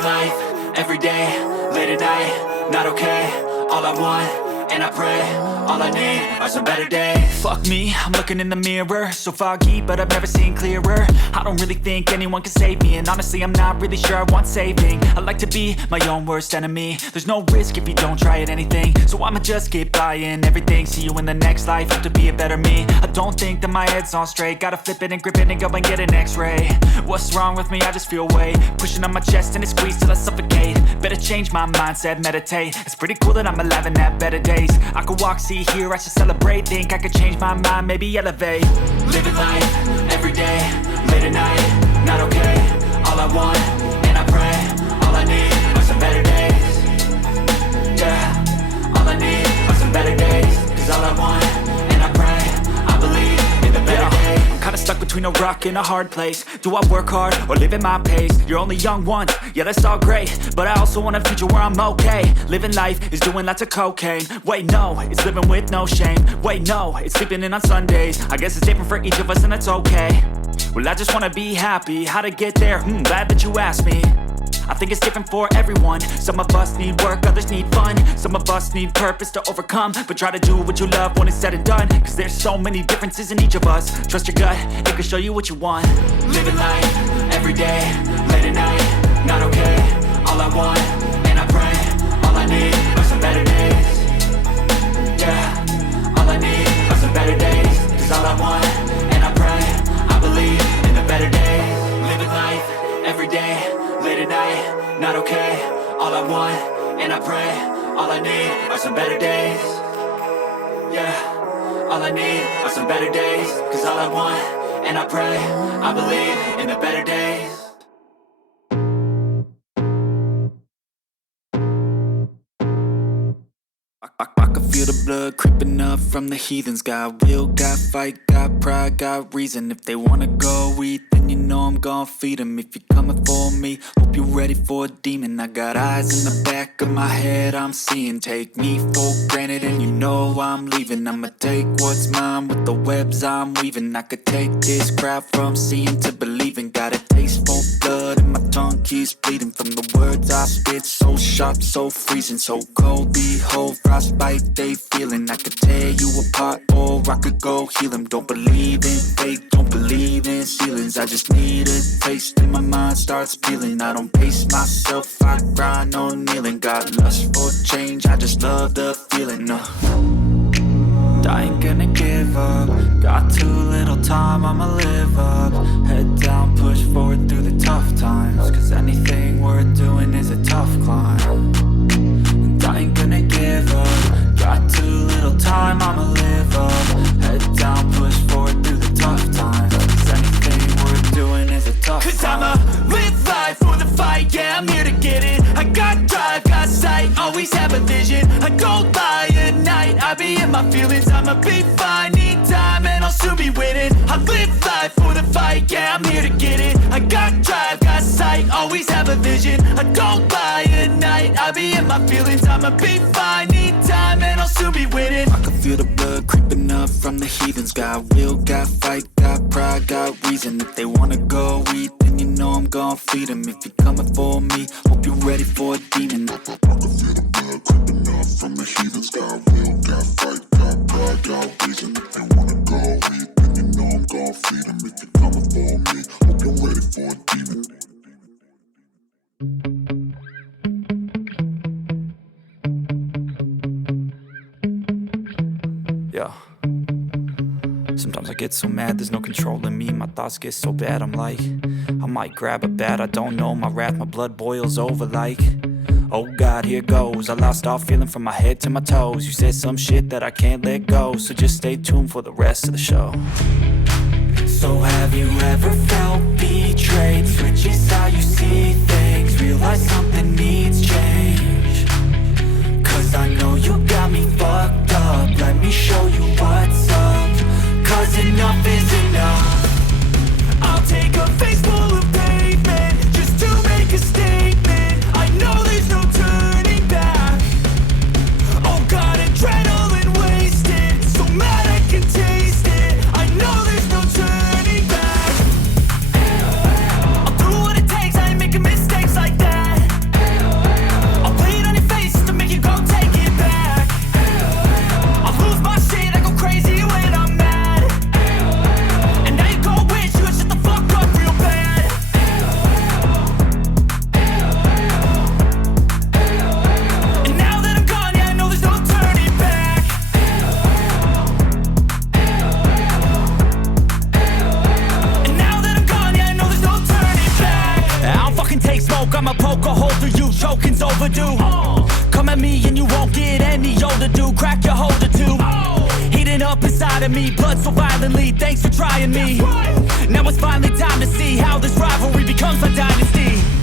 Living life, every day, late at night, not okay. All I want, and I pray, all I need are some better days. Fuck me, I'm looking in the mirror, so foggy, but I've never seen clearer. I don't really think anyone can save me, and honestly I'm not really sure I want saving. I like to be my own worst enemy. There's no risk if you don't try at anything, so I'ma just keep buying everything. See you in the next life, hope to be a better me. I don't think that my head's on straight, gotta flip it and grip it and go and get an x-ray. What's wrong with me? I just feel weight pushing on my chest and it squeezes till I suffocate. Better change my mindset, meditate. It's pretty cool that I'm alive and have better days. I could walk, see, hear, I should celebrate. Think I could change my mind, maybe elevate. Living life, every day, late at night, not okay. All I want, and I pray, all I need are some better days. Yeah, all I need are some better days. Cause all I want, and I pray, I believe in the better days. I'm kinda stuck between a rock and a hard place. Do I work hard or live at my pace? You're only young once, yeah that's all great, but I also want a future where I'm okay. Living life is doing lots of cocaine. Wait no, it's living with no shame. Wait no, it's sleeping in on Sundays. I guess it's different for each of us and that's okay. Well I just wanna be happy, how to get there? Glad that you asked me. I think it's different for everyone. Some of us need work, others need fun. Some of us need purpose to overcome. But try to do what you love when it's said and done. Cause there's so many differences in each of us. Trust your gut, it can show you what you want. Living life, every day, late at night, not okay. All I want, and I pray, all I need are some better days. Yeah, all I need are some better days. Cause all I want, and I pray, I believe in the better days. Living life, every day, late at night, not okay. All I want, and I pray, all I need are some better days. Yeah, all I need are some better days. Cause all I want, and I pray, I believe in the better days. I can feel the blood creeping up from the heathens. Got will, got fight, got pride, got reason. If they wanna go eat, then you know I'm gon' feed them. If you're coming for me, hope you're ready for a demon. I got eyes in the back of my head, I'm seeing. Take me for granted and you know I'm leaving. I'ma take what's mine with the webs I'm weaving. I could take this crowd from seeing to believing. Got a taste for blood and my tongue keeps bleeding. From the words I spit, so sharp, so freezing. So cold, behold, frostbite they feeling. I could tear you apart or I could go heal them. Don't believe in fate, don't believe in ceilings. I just need a taste and my mind starts peeling. I don't pace myself, I grind on kneeling. Got lust for change, I just love the feeling. I ain't gonna give up. Got too little time, I'ma live up. Head down, push forward through the tough times. Cause anything worth doing is a tough climb. And I ain't gonna give up. Got too little time, I'ma live up. Head down, push forward through the tough times. Cause anything worth doing is a tough climb. Cause I'ma live life for the fight, yeah I'm here to get it. I got drive, got sight, always have a vision. I don't lie at night, I be in my feelings. I'ma be fine, need time and I'll soon be winning. I live life for the fight, yeah I'm here to get it. I got drive, got sight, always have a vision. I don't lie at night, I be in my feelings. I'ma be fine, need time and I'll soon be winning. I can feel the blood creeping up from the heathens. Got will, got fight, got pride, got reason. If they wanna go eat, then you know I'm gon' feed them. If you're coming for me, hope you're ready for a demon. I can feel the blood creeping up from the heathens. Got will, got fight, got pride, got reason. If they wanna go eat, then you know I'm gon' feed them. If you're coming for me, hope you're ready for a demon. Yeah. Sometimes I get so mad, there's no controlling me. My thoughts get so bad, I'm like, I might grab a bat, I don't know. My wrath, my blood boils over like, oh God, here goes. I lost all feeling from my head to my toes. You said some shit that I can't let go, so just stay tuned for the rest of the show. So have you ever felt betrayed? Switches how you see things, realize something needs change. Cause I know you got me fucked up, let me show you what's up. Cause enough is enough. I'll take a face full of pavement just to make a statement. I know there's no turning back. Oh God, adrenaline wasted, so mad I can taste it. I know there's no turning back. I'll do what it takes, I ain't making mistakes like that. broken's overdue. Come at me and you won't get any older, dude. Crack your holder too. Heating up inside of me, blood so violently. Thanks for trying me. Now it's finally time to see how this rivalry becomes a dynasty.